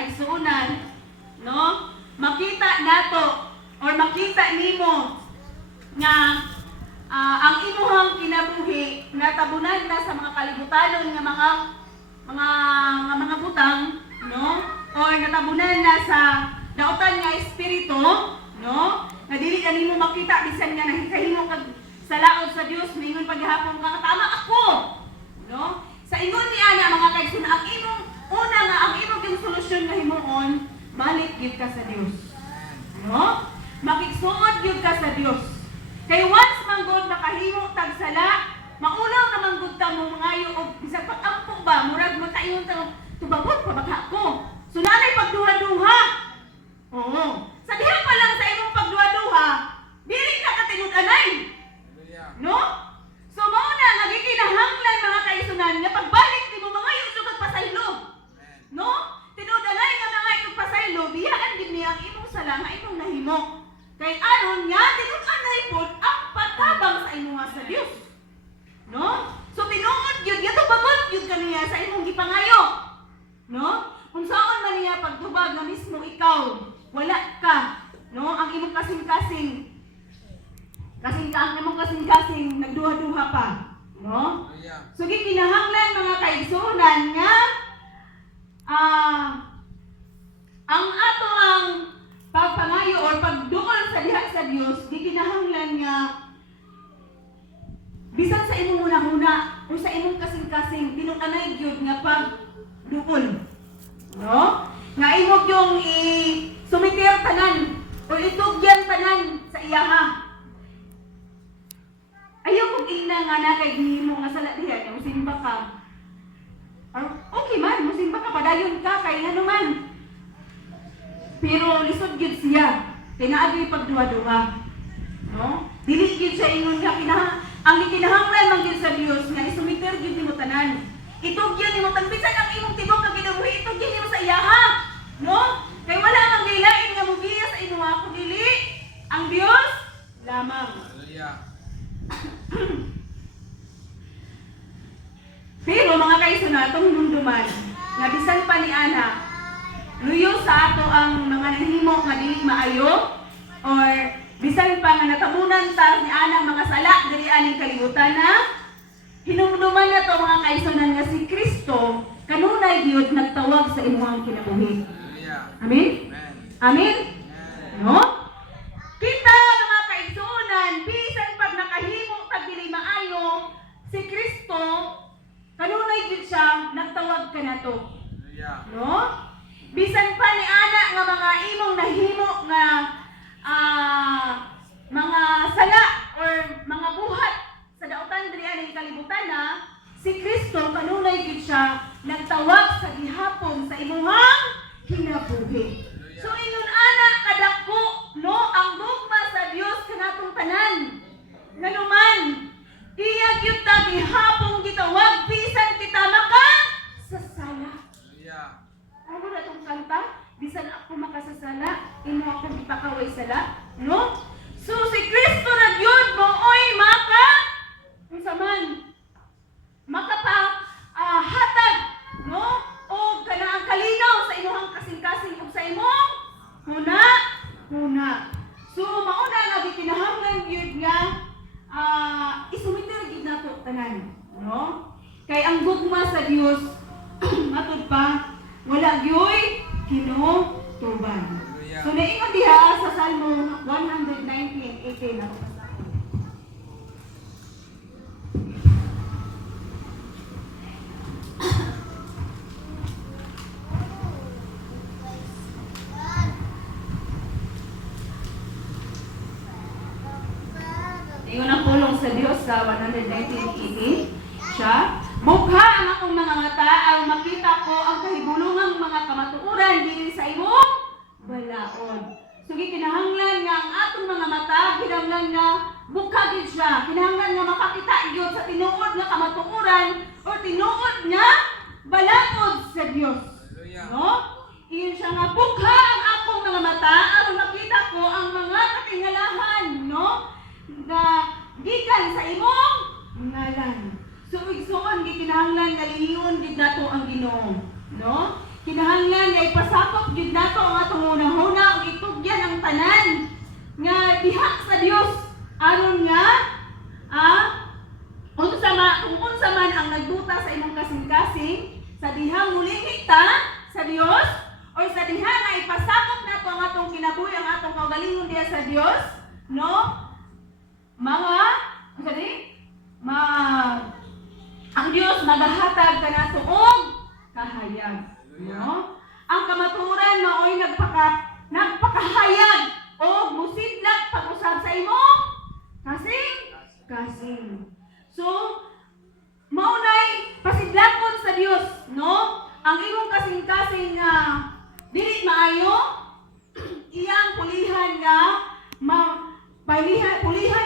kaigsuonan, no? Makita nato or makita nimo nga ang imuhang kinabuhi natabunan na sa mga kalibutanon nga mga butang, no? Or natabunan na sa daotan nga espiritu, no? Na dili ka nimo makita bisan nga nahikahimo kag sa laod sa Dios mingon paghapon ka tama ako, no? Sa ingon ni ana mga kaigsoon, ang imong una nga ang imong yung solusyon nga himuon, balik gyud ka sa Dios. No? Makigsuod gyud ka sa Dios. Kay once manggod makahimo tag sala, maulaw na manggod ta mo mangayo og bisag pag-ampo ba, murag mo tayon ta tubagot pa baka ko. So nanay pagduha-duha. Oo. Sa diha pa lang sa imong pagduha-duha, dili ka katinud-anay. No? So mao na nagikinahanglan mga kaisunan nga pagbalik nimo mangayo sugod pasaylo. No? Tinud-anay nga mga itong pasaylo, biyaan gid niya ang imong sala nga imong nahimo. Kay aron nga tinud-anay pod ang patabang sa imong sa Dios. No? So tinuod gyud yato bagot gyud kaniya sa imong gipangayo. No? Kung saan man niya pagtubag na mismo ikaw, wala ka, no? Ang imong kasing-kasing nagduha-duha pa, no? So gikinahanglan mga kaigsuonan nga ang ato ang pagpangayo or pagduol sa diha sa Dios, gikinahanglan nga bisan sa imong hunahuna o sa imong kasing-kasing tinud-anay gyud nga pagduol, no? Nga imong yung i-sumiter tanan o itugyan tanan sa iyaha. Ayaw kong ina nga na kay gihimo nga sala diha nga musimba ka. Okay man, musimba ka padayon ka kay ano man. Pero lisod gyud siya. Tinaagi pagduha-duha. No? Dili gyud siya ingon nga ang gikinahanglan man gyud sa Dios nga isumiter gyud nimo tanan. Itugyan nimo tan bisan ang imong tibok nga kinabuhi itugyan nimo sa iyaha. No? Kay wala mang gilain nga mobiya sa imuha kun dili ang Dios lamang. Hallelujah. Pero mga kaisunan, itong hinumduman, nga bisan pa ni ana, luyo sa ato ang mga nahimo nga dili maayo, or bisan pa nga natabunan ta ni ana mga sala diri aning kalibutan na, hinumduman na to mga kaisunan nga si Kristo, kanunay gyud nagtawag sa imuhang kinabuhi. Amen? Amen? No? Kita mga kaisunan, bisan pag nakahimo tag dili maayo, si Kristo kanunay gyud siya nagtawag kanato. No? Bisan pa ni ana nga mga imong nahimo nga mga sala or mga buhat sa daotan diri aning kalibutan na, si Kristo kanunay gyud siya nagtawag sa gihapon sa imuhang kinabuhi. So ingon ana kadako, no, ang gugma sa Dios kanatong tanan. Nganuman, iya gyud ta gihapon gitawag bisan kita maka sa sala. Ano na itong kanta? Bisan ako makasasala, imo akong ipakaway sala, no? So si Kristo na gyud mo oy maka unsa man hatag, no? O kanaang kalinaw sa imuhang kasing-kasing ug sa imong huna. So mauna nga gikinahanglan gyud nga isumiter gyud nato tanan, no? Kay ang gugma sa Dios matud pa wala gyoy kinutuban. So naingon diha sa Salmo 119:18 na ingon ang pulong sa Dios sa 119:18 siya, mukha ang akong mga mata ang makita ko ang kahibulungang mga kamatuoran dili sa imong balaod. So gikinahanglan nga ang atong mga mata kinahanglan nga bukha gid siya, kinahanglan nga makakita gyud sa tinuod nga kamatuoran o tinuod nga balaod sa Dios. No? Iyon siya nga bukha ang akong mga mata aron makita ko ang mga katingalahan, no? Na gikan sa imong ngalan. So igsoon gikinahanglan nga lihiyon gid nato ang Ginoo, no? kinahanglan nga ipasakop gyud nato ang atong hunahuna ug itugyan ang tanan nga diha sa Dios aron nga kung unsa man ang nagduta sa imong kasing-kasing sa diha mulingi ta sa Dios o sa diha nga ipasakop nato ang atong kinabuhi ang atong kaugalingon diha sa Dios, no? Ang Dios magahatag kanato og kahayag, no? Ang kamaturan maoy nagpakahayag o musidlak pag-usab sa imo kasing. So, maunay pasidlakon sa Dios, no? Ang imong kasing-kasing nga dili maayo iyang pulihan nga pulihan